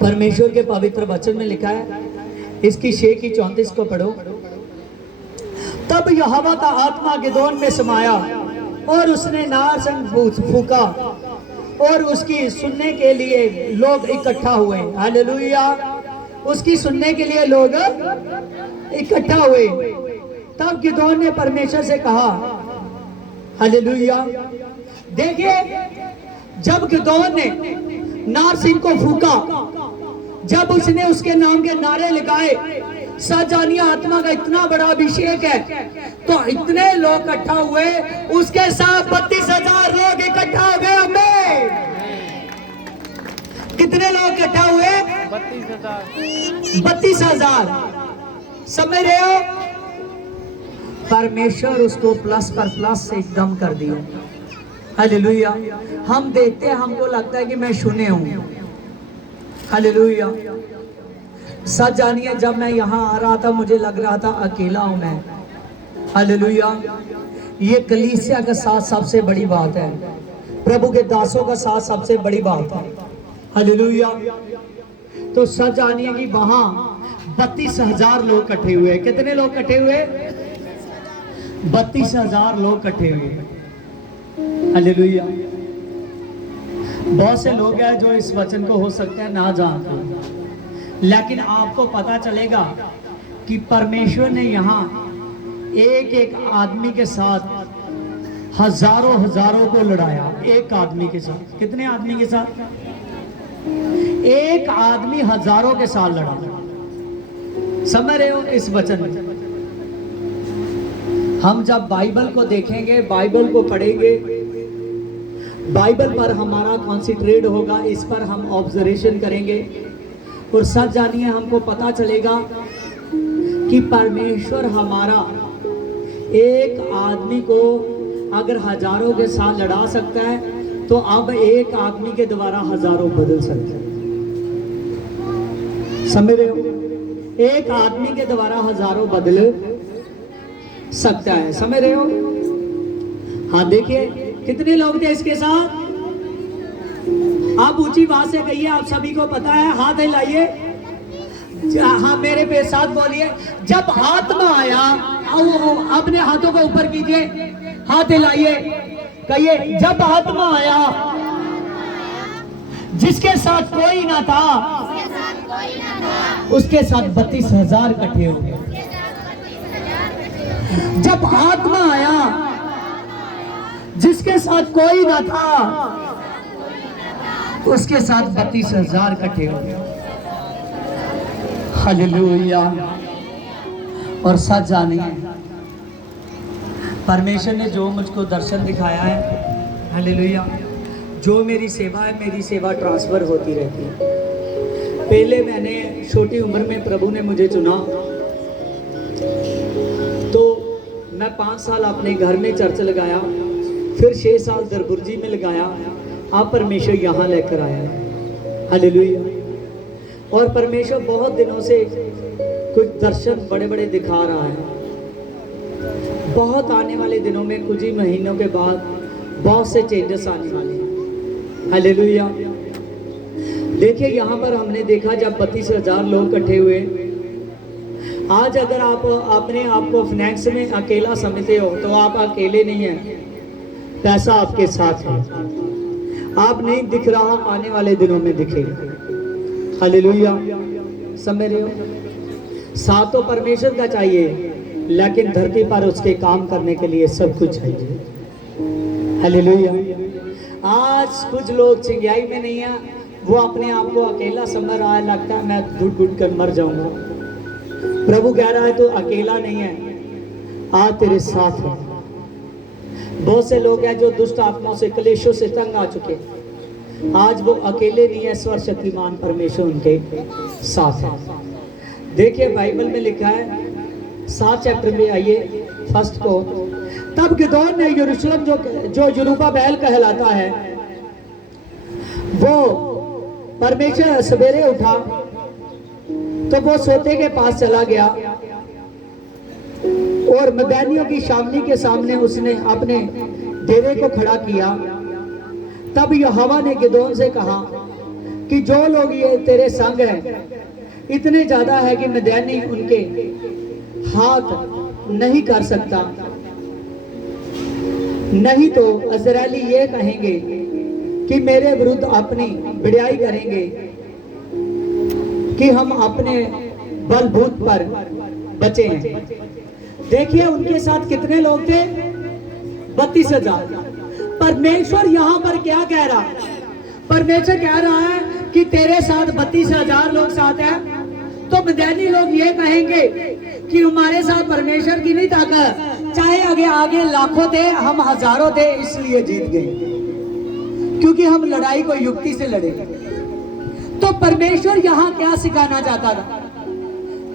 परमेश्वर के पवित्र वचन में लिखा है, इसकी 6 की 34 को पढ़ो। तब यहोवा का आत्मा गिदोन में समाया और उसने नार संग फूका और उसकी सुनने के लिए लोग इकट्ठा हुए। हालेलुया। उसकी सुनने के लिए लोग इकट्ठा हुए। तब गिदोन ने परमेश्वर से कहा, हालेलुया। देखिए, जब गिदोन ने नार सिंह को फूका, जब उसने उसके नाम के नारे लगाए, सजानिया आत्मा का इतना बड़ा अभिषेक है, तो इतने लोग इकट्ठा हुए, उसके साथ 32,000 लोग इकट्ठा हो गए। हमें कितने लोग इकट्ठा हुए? 32,000। समझ रहे हो? परमेश्वर उसको प्लस पर प्लस से एकदम कर दिया। हालेलुया। हम देखते हैं, हमको लगता है कि मैं शून्य हूं। हालेलुया। सच जानिए, जब मैं यहाँ आ रहा था मुझे लग रहा था अकेला हूं मैं। हालेलुया। ये कलीसिया के साथ सबसे बड़ी बात है, प्रभु के दासों का साथ सबसे बड़ी बात है। हालेलुया। तो सच जानिए कि वहां 32,000 लोग इकट्ठे हुए। कितने लोग इकट्ठे हुए? 32,000 लोग इकट्ठे हुए। हालेलुया। बहुत से लोग हैं जो इस वचन को हो सकते हैं ना जानते, लेकिन आपको पता चलेगा कि परमेश्वर ने यहाँ एक एक आदमी के साथ हजारों हजारों को लड़ाया। एक आदमी के साथ। कितने आदमी के साथ? एक आदमी हजारों के साथ लड़ा। समझ रहे हो इस वचन में? हम जब बाइबल को देखेंगे, बाइबल को पढ़ेंगे, बाइबल पर हमारा कॉन्सेंट्रेट होगा, इस पर हम ऑब्जर्वेशन करेंगे, और सच जानिए हमको पता चलेगा कि परमेश्वर हमारा एक आदमी को अगर हजारों के साथ लड़ा सकता है, तो अब एक आदमी के द्वारा हजारों बदल सकते हैं। समझ रहे हो? एक आदमी के द्वारा हजारों बदल सकता है। समझ रहे हो? हाँ, देखिए कितने लोग थे इसके साथ। आप ऊंची बात से कहिए, आप सभी को पता है। हाथ हिलाइए। हाँ, मेरे पे साथ बोलिए। जब आत्मा आया, अपने हाथों को ऊपर कीजिए, हाथ हिलाइए, कहिए जब आत्मा आया जिसके साथ कोई ना था उसके साथ 32,000 इकट्ठे हो गए। जब आत्मा आया, जिसके साथ कोई ना था उसके साथ 32,000 इकट्ठे हो गए। हालेलुया। और सच जानिए, परमेश्वर ने जो मुझको दर्शन दिखाया है, हालेलुया, जो मेरी सेवा है, मेरी सेवा ट्रांसफर होती रहती है। पहले मैंने छोटी उम्र में प्रभु ने मुझे चुना, तो मैं 5 साल अपने घर में चर्च लगाया, फिर 6 साल दरबुर्जी में लगाया। आप परमेश्वर यहाँ लेकर आया है, हालेलुया। और परमेश्वर बहुत दिनों से कुछ दर्शन बड़े बड़े दिखा रहा है। बहुत आने वाले दिनों में, कुछ ही महीनों के बाद बहुत से चेंजेस आने वाले हैं, हालेलुया। देखिए यहाँ पर हमने देखा जब 32,000 लोग इकट्ठे हुए। आज अगर आप अपने आप को फाइनेंस में अकेला समझते हो तो आप अकेले नहीं हैं, पैसा आपके साथ है। आप नहीं दिख रहा, आने वाले दिनों में दिखेगा, हालेलुया। समझ रहे हो? साथ तो परमेश्वर का चाहिए, लेकिन धरती पर उसके काम करने के लिए सब कुछ चाहिए, हालेलुया। आज कुछ लोग चिंगाई में नहीं है, वो अपने आप को अकेला समझ रहा है, लगता है मैं घुट घुट कर मर जाऊंगा। प्रभु कह रहा है तो अकेला नहीं है, आज तेरे साथ है। बहुत से लोग हैं जो दुष्ट आत्माओं से, क्लेशों से तंग आ चुके, आज वो अकेले नहीं है, सर्वशक्तिमान परमेश्वर उनके साथ है। देखिए बाइबल में लिखा है 7 चैप्टर में आइए, फर्स्ट को। तब गिदोन ने यरूशलेम जो यरूब्बाबेल कहलाता है, वो परमेश्वर सवेरे उठा तो वो सोते के पास चला गया और मदानियों की छावनी के सामने उसने अपने डेरे को खड़ा किया। तब यहोवा ने गिदोन से कहा कि जो लोग ये तेरे संग हैं इतने ज्यादा है कि मदानी उनके हाथ नहीं कर सकता, नहीं तो इस्राएली ये कहेंगे कि मेरे विरुद्ध अपनी बड़ाई करेंगे कि हम अपने बलबूत पर बचे हैं। देखिए उनके साथ कितने लोग थे? 32,000। परमेश्वर यहाँ पर क्या कह रहा है? परमेश्वर कह रहा है कि तेरे साथ 32,000 लोग साथ हैं, तो मदानी लोग ये कहेंगे कि हमारे साथ परमेश्वर की नहीं ताकत, चाहे आगे आगे लाखों थे, हम हजारों थे, इसलिए जीत गए, क्योंकि हम लड़ाई को युक्ति से लड़े। तो परमेश्वर यहाँ क्या सिखाना चाहता था?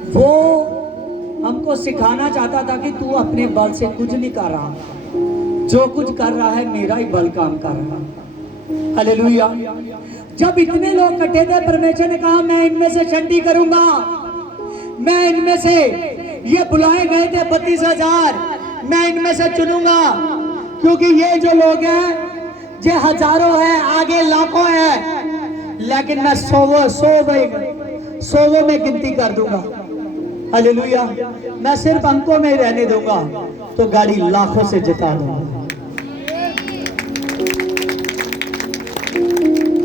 वो हमको सिखाना चाहता था कि तू अपने बल से कुछ नहीं कर रहा, जो कुछ कर रहा है मेरा ही बल काम कर रहा, हालेलुया। जब इतने लोग इकट्ठे थे, परमेश्वर ने कहा मैं इनमें से चंडी करूंगा, मैं इनमें से, ये बुलाए गए थे 32,000, मैं इनमें से चुनूंगा, क्योंकि ये जो लोग हैं ये हजारों हैं, आगे लाखों हैं, लेकिन मैं सौ में गिनती कर दूंगा, हालेलुया। मैं सिर्फ अंकों में ही रहने दूंगा, तो गाड़ी लाखों से जिता दूंगा,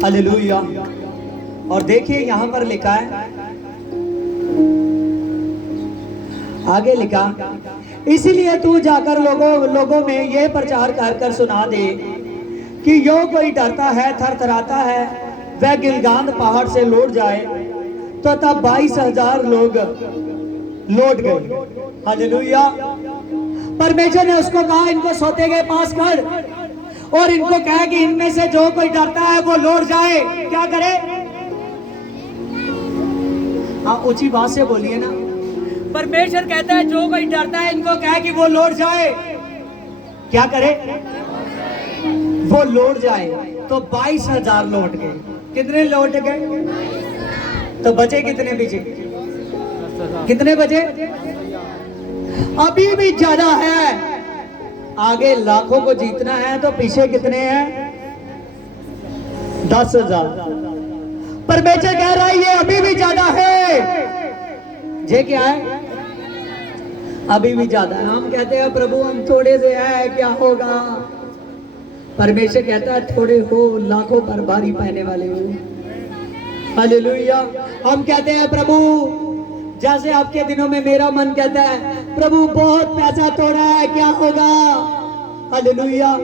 हालेलुया। और देखिए यहां पर लिखा है, आगे लिखा, इसीलिए तू जाकर लोगों में यह प्रचार कर सुना दे कि जो कोई डरता है, थरथराता है, वह गिलगाद पहाड़ से लौट जाए। तो तब 22,000 लोग लौट गए, हालेलुया। परमेश्वर ने उसको कहा इनको सोते के पास कर, और इनको कहा कि इनमें से जो कोई डरता है वो लौट जाए। क्या करे? आप ऊंची बात से बोलिए ना। परमेश्वर कहता है जो कोई डरता है इनको कहा कि वो लौट जाए। क्या करे? वो लौट जाए। तो 22,000 लौट गए। कितने लौट गए? तो बचे कितने? पीछे कितने बचे? अभी भी ज्यादा है, आगे लाखों को जीतना है, तो पीछे कितने हैं? 10,000। परमेश्वर कह रहा है ये अभी भी ज्यादा है। ये क्या है? अभी भी ज्यादा है। हम कहते हैं प्रभु हम थोड़े से हैं, क्या होगा? परमेश्वर कहता है थोड़े हो लाखों पर भारी पहने वाले हो। हालेलुया। हम कहते हैं प्रभु, जैसे आपके दिनों में मेरा मन कहता है प्रभु बहुत पैसा तोड़ा है, क्या होगा? हालेलुया।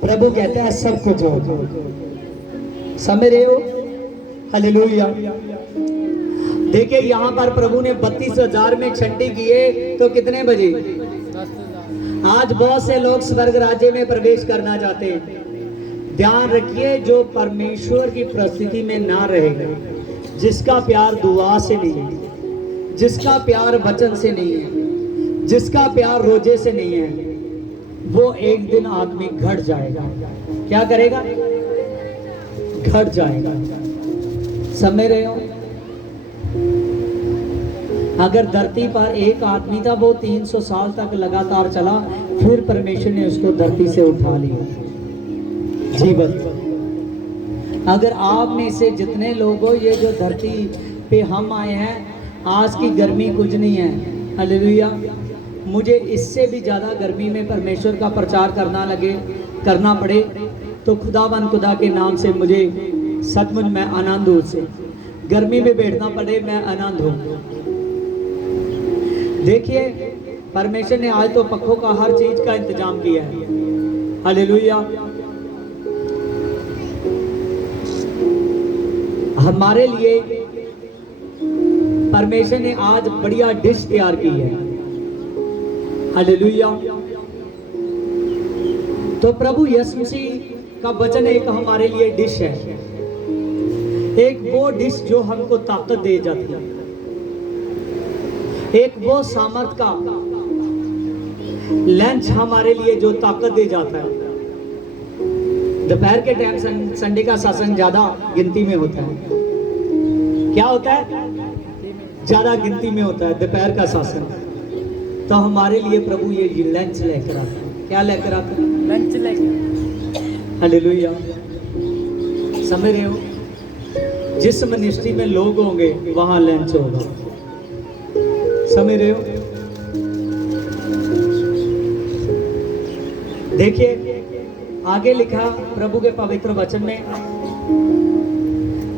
प्रभु कहता है सब कुछ होगा। समझ रहे हो? हालेलुया। देखिए यहाँ पर प्रभु ने 32,000 में छंटी किए तो कितने बजे? आज बहुत से लोग स्वर्ग राज्य में प्रवेश करना चाहते हैं। ध्यान रखिए, जो परमेश्वर की प्रस्थिति में ना रहेगा, जिसका प्यार दुआ से नहीं है, जिसका प्यार वचन से नहीं है, जिसका प्यार रोजे से नहीं है, वो एक दिन आदमी घट जाएगा। क्या करेगा? घट जाएगा। समझ रहे हो? अगर धरती पर एक आदमी था, वो 300 साल तक लगातार चला, फिर परमेश्वर ने उसको धरती से उठा लिया जीवन। अगर आप में से जितने लोग हो, ये जो धरती पे हम आए हैं, आज की गर्मी कुछ नहीं है। हालेलुया। मुझे इससे भी ज़्यादा गर्मी में परमेश्वर का प्रचार करना पड़े तो खुदावन खुदा के नाम से मुझे सचमुच मैं आनंद हूँ। उससे गर्मी में बैठना पड़े, मैं आनंद हूँ। देखिए परमेश्वर ने आज तो पक्षों का हर चीज का इंतजाम किया है। हालेलुया। हमारे लिए परमेश्वर ने आज बढ़िया डिश तैयार की है। हालेलुया। तो प्रभु यीशु मसीह का वचन एक हमारे लिए डिश है, एक वो डिश जो हमको ताकत दे जाती है, एक वो सामर्थ का लंच हमारे लिए जो ताकत दे जाता है। दोपहर के टाइम संडे का सत्संग ज्यादा गिनती में होता है। क्या होता है? ज्यादा गिनती में होता है दोपहर का सत्संग। तो हमारे लिए प्रभु ये लंच लेकर आता है। क्या लेकर आता है? लंच लेकर। हालेलुया। समझ रहे हो? जिस मिनिस्ट्री में लोग होंगे वहां लंच होगा। समझ रहे हो? देखिए आगे लिखा प्रभु के पवित्र वचन में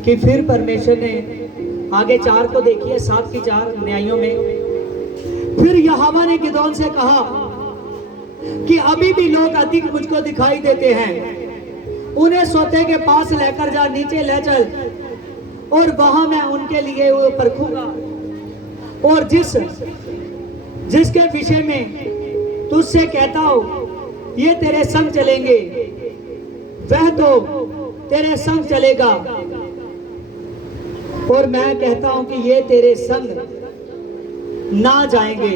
कि फिर परमेश्वर ने आगे 4 को देखिए, 7 की 4 न्यायों में। फिर यहोवा ने गिदोन से कहा कि अभी भी लोग अधिक मुझको दिखाई देते हैं, उन्हें सोते के पास लेकर जा, नीचे ले चल, और वहां मैं उनके लिए वो परखूंगा। और जिसके विषय में तुझसे कहता हूं ये तेरे संग चलेंगे, वह तो तेरे संग चलेगा, और मैं कहता हूं कि ये तेरे संग ना जाएंगे।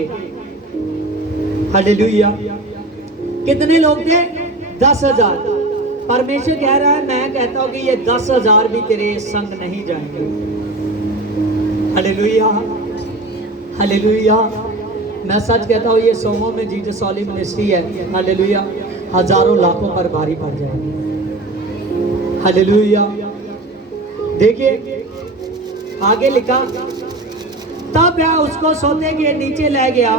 हालेलुया। कितने लोग थे? 10,000। परमेश्वर कह रहा है मैं कहता हूं कि ये 10,000 भी तेरे संग नहीं जाएंगे। हालेलुया। हालेलुया। मैं सच कहता हूँ ये सोमों में जीसस वाली मिनिस्ट्री है। हालेलुया। हजारों लाखों पर भारी पड़ जाएगी। हालेलुया। देखिए आगे लिखा, तब वह उसको सोते के नीचे ले गया,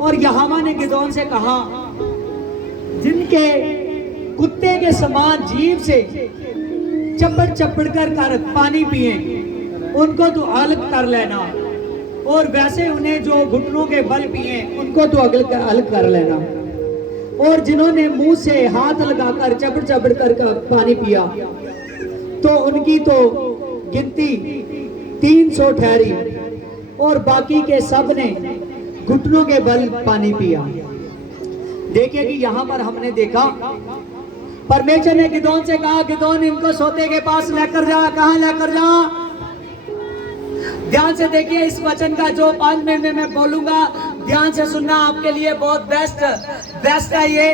और यहोवा ने गिदोन से कहा जिनके कुत्ते के समान जीभ से चपड़ कर पानी पिए उनको तो अलग कर लेना, और वैसे उन्हें जो घुटनों के बल पिए उनको तो अलग कर लेना, और जिन्होंने मुंह से हाथ लगाकर चपड़ कर पानी पिया तो उनकी तो गिनती 300 ठहरी, और बाकी के सब ने घुटनों के बल पानी पिया। देखिए कि यहाँ पर हमने देखा परमेश्वर ने गिदोन से कहा, गिदोन इनको सोते के पास लेकर जा। कहाँ लेकर जा? ध्यान से देखिए इस वचन का जो 5 मिनट में मैं बोलूंगा, ध्यान से सुनना, आपके लिए बहुत बेस्ट है ये।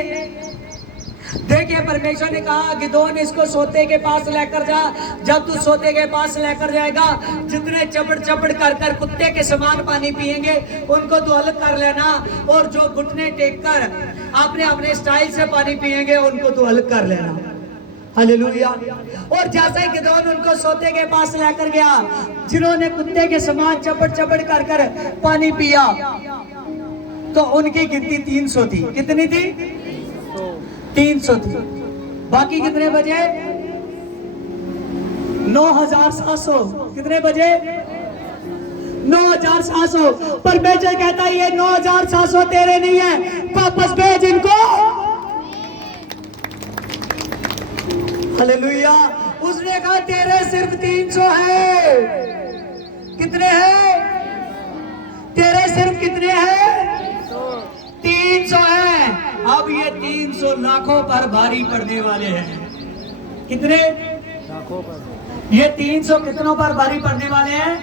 देखिए परमेश्वर ने कहा गिदोन इसको सोते के पास लेकर जा। जब तू सोते के पास लेकर जाएगा, जितने चपड़ कर कुत्ते के समान पानी पिएंगे उनको तू अलग कर लेना, और जो घुटने टेक कर अपने स्टाइल से पानी पिएंगे उनको तू अलग कर लेना। हालेलुया। और जैसे ही गिदोन उनको सोते के पास लेकर गया, जिन्होंने कुत्ते के समान चपड़ कर पानी पिया, तो उनकी गिनती 300 थी। कितनी थी? 300 थी। बाकी कितने बजे? 9,700। कितने बजे? 9,700। परमेश्वर कहता है ये 9,700 तेरे नहीं है, वापस भेज इनको। हालेलुया। उसने कहा तेरे सिर्फ 300 है। कितने हैं? तेरे सिर्फ कितने हैं? 300 है। अब ये 300 लाखों पर भारी पड़ने वाले हैं। कितने? लाखों पर। ये 300 कितनों पर भारी पड़ने वाले हैं?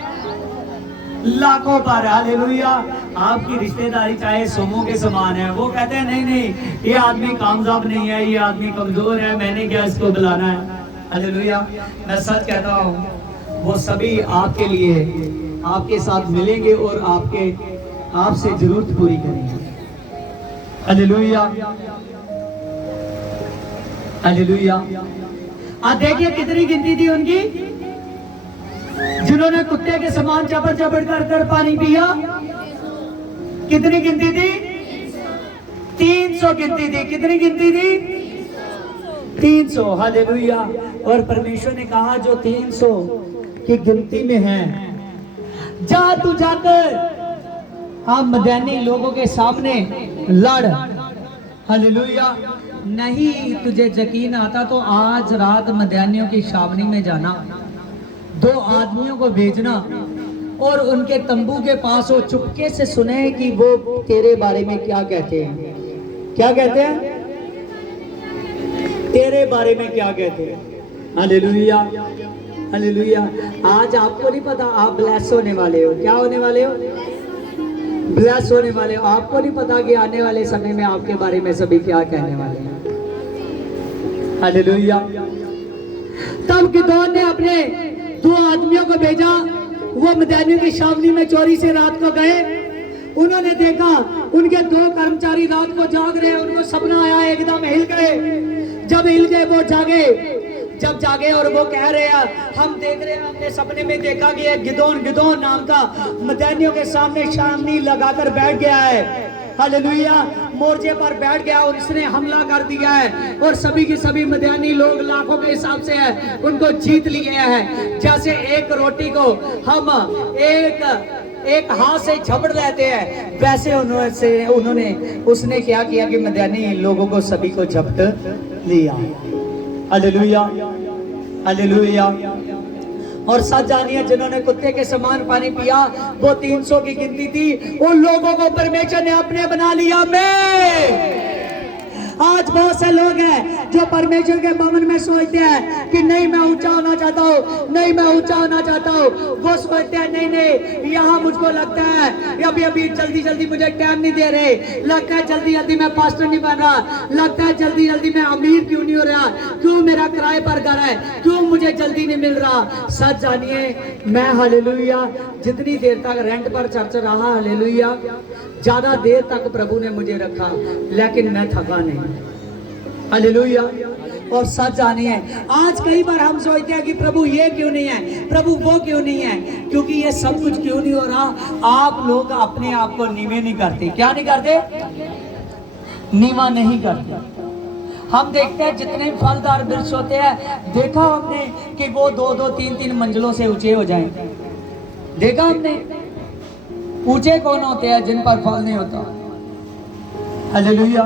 लाखों पर। हालेलुया। आपकी रिश्तेदारी चाहे सोमों के समान है, वो कहते हैं नहीं नहीं ये आदमी कामयाब नहीं है, ये आदमी कमजोर है, मैंने क्या इसको बुलाना है। हालेलुया। मैं सच कहता हूँ वो सभी आपके लिए आपके साथ मिलेंगे और आपसे जरूरत पूरी करेंगे। हालेलुया। हालेलुया। आप देखिए कितनी गिनती थी उनकी, जिन्होंने कुत्ते के समान चपड़ चपड़ कर पानी पिया। कितनी गिनती थी? 300 गिनती थी। कितनी गिनती थी? 300। हालेलुया। और परमेश्वर ने कहा जो 300 की गिनती में है, जा तू जाकर हम मदीनी लोगों के सामने लड़। हालेलुया। नहीं तुझे यकीन आता तो आज रात मदीनियों की छावनी में जाना, 2 आदमियों को भेजना और उनके तंबू के पास वो चुपके से सुने कि वो तेरे बारे में क्या कहते हैं। क्या कहते हैं? तेरे बारे में क्या कहते हैं। हालेलुया। हालेलुया। आज आपको नहीं पता आप ब्लेस होने वाले हो। क्या होने वाले हो? ब्लेस होने वाले हो। आपको नहीं पता कि आने वाले समय में आपके बारे में सभी क्या कहने वाले हैं। हालेलुया। तब गिदोन ने अपने 2 आदमियों को भेजा। वो मदीनियों की छावनी में चोरी से रात को गए। उन्होंने देखा उनके 2 कर्मचारी रात को जाग रहे हैं। उनको सपना आया, एकदम हिल गए। जब हिल गए वो जागे। जब जागे और वो कह रहे हैं हम देख रहे हैं, हमने सपने में देखा कि एक गिदोन नाम का मदीनियों के सामने छावनी लगाकर बैठ गया है। हालेलुया। मोर्चे पर बैठ गया और उसने हमला कर दिया है और सभी के सभी मदीनी लोग लाखों के हिसाब से है उनको जीत लिए हैं। जैसे एक रोटी को हम एक हाथ से झपट लेते हैं, वैसे उसने क्या किया कि मदीनी लोगों को सभी को झपट लिया। हालेलुया। हालेलुया। और सच जानिए जिन्होंने कुत्ते के समान पानी पिया वो 300 की गिनती थी। उन लोगों को परमेश्वर ने अपने बना लिया। मैं आज बहुत से लोग हैं जो परमेश्वर के भवन में सोचते हैं कि नहीं मैं ऊंचा होना चाहता हूँ, नहीं मैं ऊंचा होना चाहता हूँ। वो सोचते हैं नहीं यहाँ मुझको लगता है अभी जल्दी मुझे टाइम नहीं दे रहे, लगता है जल्दी मैं पास्टर नहीं बन रहा, लगता है जल्दी मैं अमीर क्यों नहीं हो रहा, क्यों मेरा किराए पर घर है, क्यों मुझे जल्दी नहीं मिल रहा। सच जानिए मैं हालेलुया जितनी देर तक रेंट पर चर्च रहा, हालेलुया ज्यादा देर तक प्रभु ने मुझे रखा, लेकिन मैं थका नहीं। हालेलुया। और सच जानिए आज कई बार हम सोचते हैं कि प्रभु ये क्यों नहीं है, प्रभु वो क्यों नहीं है, क्योंकि ये सब कुछ क्यों नहीं हो रहा। आप लोग अपने आप को नीवे नहीं करते। क्या नहीं करते? नीवा नहीं करते। हम देखते हैं जितने फलदार वृक्ष होते हैं, देखा हमने कि वो 2-2, 3-3 मंजिलों से ऊंचे हो जाएं। देखा हमने ऊंचे कौन होते हैं? जिन पर फल नहीं होता। हालेलुया।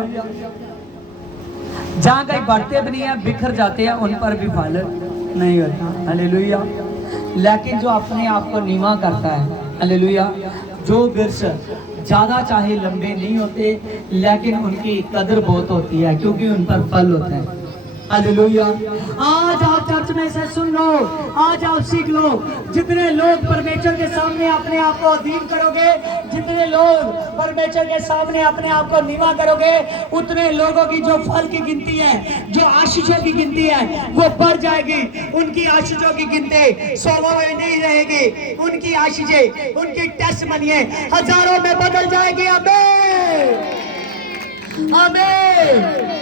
जहां कहीं बढ़ते भी नहीं है, बिखर जाते हैं, उन पर भी फल नहीं होता। हालेलुया। लेकिन जो अपने आप को नीवा करता है, हालेलुया, जो वृक्ष ज्यादा चाहे लंबे नहीं होते लेकिन उनकी कदर बहुत होती है क्योंकि उन पर फल होते हैं। हालेलुया। आज आप चर्च में से सुन लो, आज आप सीख लो, जितने लोग परमेश्वर के सामने अपने आप को अधीन करोगे, जितने लोग परमेश्वर के सामने अपने आप को नीवा करोगे, उतने लोगों की जो फल की गिनती है, जो आशीषों की गिनती है, वो बढ़ जाएगी। उनकी आशीषों की गिनती 100 में नहीं रहेगी, उनकी आशीषें, उनकी टेस्ट बनिए हजारों में बदल जाएगी। आमीन। आमीन।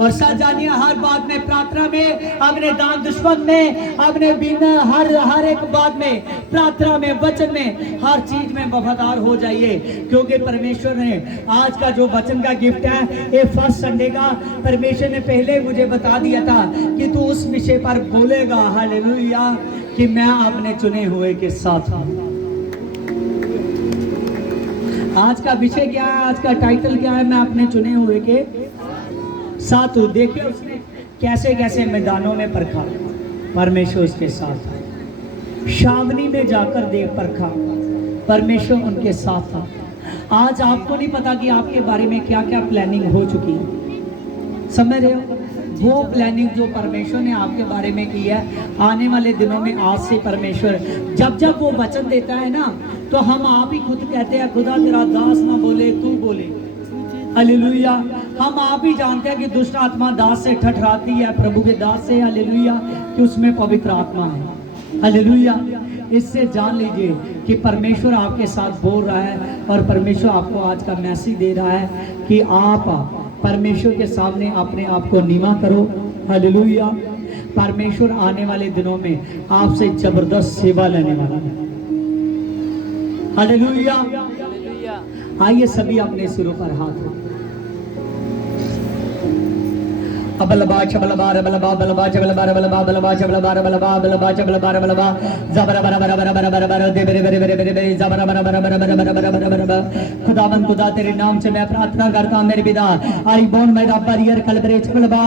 और सच जानिए हर बात में, प्रार्थना में, अपने दान दुश्मन में, अपने बिना हर एक बात में, प्रार्थना में, वचन में, हर चीज में वफादार हो जाइए। क्योंकि परमेश्वर ने आज का जो वचन का गिफ्ट है, ये फर्स्ट संडे का, परमेश्वर ने पहले मुझे बता दिया था कि तू उस विषय पर बोलेगा, हालेलुया, कि मैं अपने चुने हुए के साथ हूं। आज का विषय क्या है, आज का टाइटल क्या है, मैं अपने चुने हुए के साथ हूं। देखिए उसने कैसे कैसे मैदानों में परखा, परमेश्वर उसके साथ था। शावनी में जाकर देख परखा, परमेश्वर उनके साथ था। आज आपको नहीं पता कि आपके बारे में क्या क्या प्लानिंग हो चुकी है, समझ रहे हो? वो प्लानिंग जो परमेश्वर ने आपके बारे में की है, आने वाले दिनों में आज से परमेश्वर जब वो वचन देता है ना, तो हम आप ही खुद कहते हैं, खुदा तेरा दास ना बोले तू बोले, हालेलुया। हम आप ही जानते हैं कि दुष्ट आत्मा दास से ठठराती है, प्रभु के दास से, हालेलुया, कि उसमें पवित्र आत्मा है, हालेलुया। इससे जान लीजिए कि परमेश्वर आपके साथ बोल रहा है, और परमेश्वर आपको आज का मैसेज दे रहा है कि आप परमेश्वर के सामने अपने आप को नीवा करो, हालेलुया। परमेश्वर आने वाले दिनों में आपसे जबरदस्त सेवा लेने वाला है, हालेलुया। आइए सभी अपने सिरों पर हाथ रखें। अबलबा चबलबा रबलबा बलबा चबलबा रबलबा बलबा चबलबा रबलबा बलबा चबलबा रबलबा जबरा बरा बरा बरा बरा बरा बरा दे बरे बरे बरे बरे बरे जबरा बरा बरा बरा बरा बरा बरा बरा बरा। खुदावन खुदा तेरे नाम से मैं प्रार्थना करता हूं मेरे पिता, आई बोन मैं रब्बा रियर कलबरे चबलबा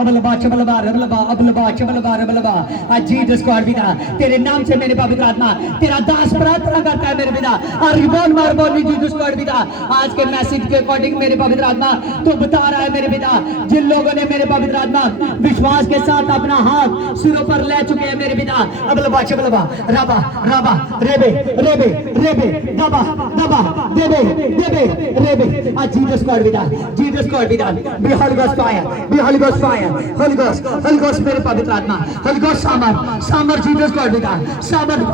अबलबा चबलबा रबलबा अबलबा चबलबा रबलबा। आज जीसस गॉड पिता तेरे नाम से मेरे पवित्र आत्मा तेरा दास प्रार्थना करता है मेरे पिता, और रिबोन मारबोन जीसस गॉड पिता आज के मैसेज के अकॉर्डिंग मेरे पवित्र आत्मा तो बता रहा है मेरे पिता, जिन लोगों ने मेरे पवित्र आत्मा विश्वास के साथ अपना हाथ सिरों पर ले चुके हैं मेरे पिता, अबलबा चबलबा राबा राबा रेबे रेबे रेबे दबा दबा देबे देबे रेबे। आज जीसस गॉड पिता, जीसस गॉड पिता, be holy ghost fire, be holy ghost fire, holy ghost मेरे पवित्र आत्मा, होली गोस्ट सामर जीसस गॉड पिता, सामर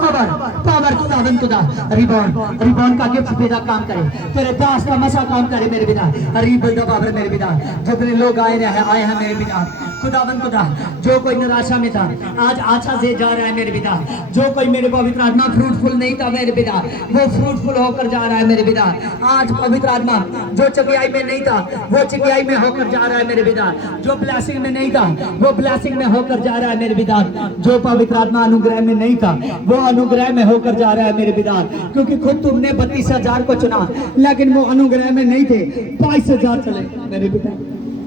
पावर खुदावन खुदा, रिबॉन का गिफ्ट पिता काम करे, तेरे दास का मसा काम करे मेरे पिता, रिबल द पावर मेरे पिता। जितने लोग आए हैं मेरे पिता, खुदावन खुदा, जो कोई निराशा में था आज आशा से जा रहा है मेरे पिता, जो कोई मेरे पवित्र आत्मा फ्रूटफुल नहीं था मेरे पिता, वो फ्रूटफुल होकर जा रहा है मेरे पिता। आज पवित्र आत्मा जो चकियाई में नहीं था वो चकियाई में होकर जा रहा है मेरे पिता, जो ब्लेसिंग में नहीं था वो ब्लेसिंग में होकर जा रहा है मेरे पिता, जो पवित्र आत्मा अनुग्रह में नहीं था वो अनुग्रह में होकर जा रहा है मेरे पिता। क्योंकि खुद तुमने 32,000 को चुना, लेकिन वो अनुग्रह में नहीं थे, 22,000 चले मेरे पिता।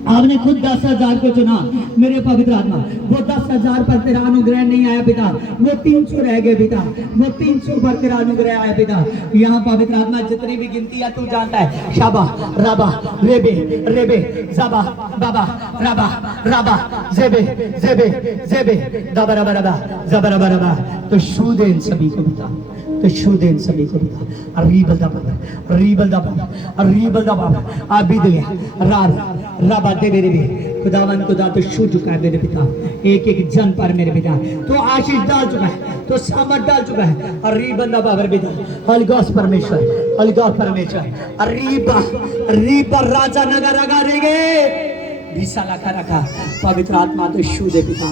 आपने खुद 10,000 को चुना मेरे पवित्र आत्मा, वो 10,000 पर तेरा अनुग्रह नहीं आया पिता, वो 300 रह गए पिता, वो 300 पर तेरा अनुग्रह आया पिता। यहाँ पवित्र आत्मा जितनी भी गिनती है तू जानता है, शाबा राबा रेबे रेबे जाबा बाबा राबा राबा जेबे जेबे जेबे दबा रबा रबा जबा रबा रबा। तो छू दे इन सभी को पिता, तो छू दे इन सभी को पिता, रीबल दबा रीबल दबा रीबल दबा अभी दे राबा दे मेरे भी खुदावन खुदा तो छू चुका है मेरे पिता, एक एक जन पर मेरे पिता तो आशीष डाल चुका है, तो सामर्थ डाल चुका है, और रीबन दबा मेरे पिता, होली गॉस्ट परमेश्वर, होली गॉस्ट परमेश्वर, रीबा रीबा राजा नगर रगा रेगे भीसा लखा रखा पवित्र आत्मा तो छू दे पिता।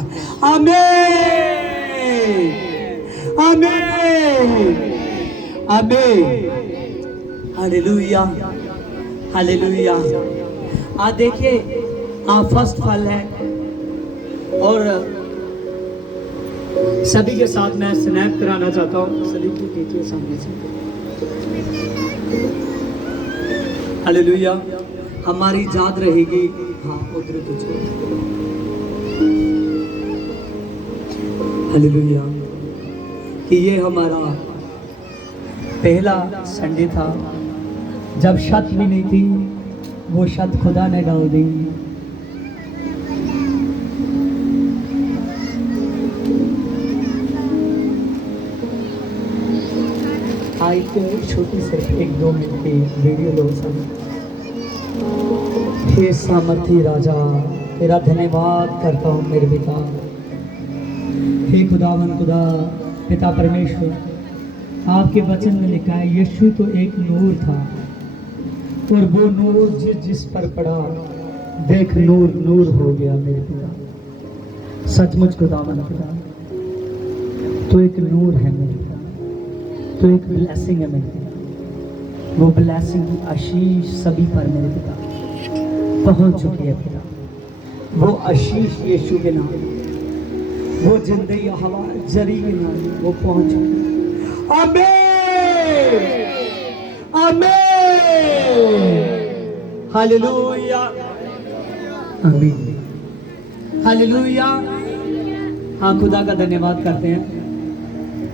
आमीन आमीन आमीन, हालेलुया हालेलुया। आज देखिए फर्स्ट फल है, और सभी के साथ मैं स्नैप कराना चाहता हूँ, सभी की कीजिए सामने से, हालेलुया। हमारी याद रहेगी, हाँ उधर कुछ, हालेलुया, कि ये हमारा पहला संडे था जब छत भी नहीं थी, वो छत खुदा ने डाल दी। एक छोटी से 1-2 मिनट की वीडियो लो सब। हे सामर्थी राजा, तेरा धन्यवाद करता हूँ मेरे पिता। हे खुदावन खुदा पिता परमेश्वर, आपके वचन में लिखा है यीशु तो एक नूर था, और वो नूर जिस जिस पर पड़ा देख नूर नूर हो गया मेरे पिता, सचमुच खुदावन पिता तो एक नूर है मेरे पिता, तो एक ब्लेसिंग है मेरे पिता। वो ब्लेसिंग की आशीष सभी पर मेरे पिता पहुंच चुकी है पिता। वो आशीष यीशु के नाम, वो जिंदगी हवा जरी के नाम वो पहुंच चुकी है। आमीन आमीन हालेलुया आमीन हालेलुया। हाँ खुदा का धन्यवाद करते हैं।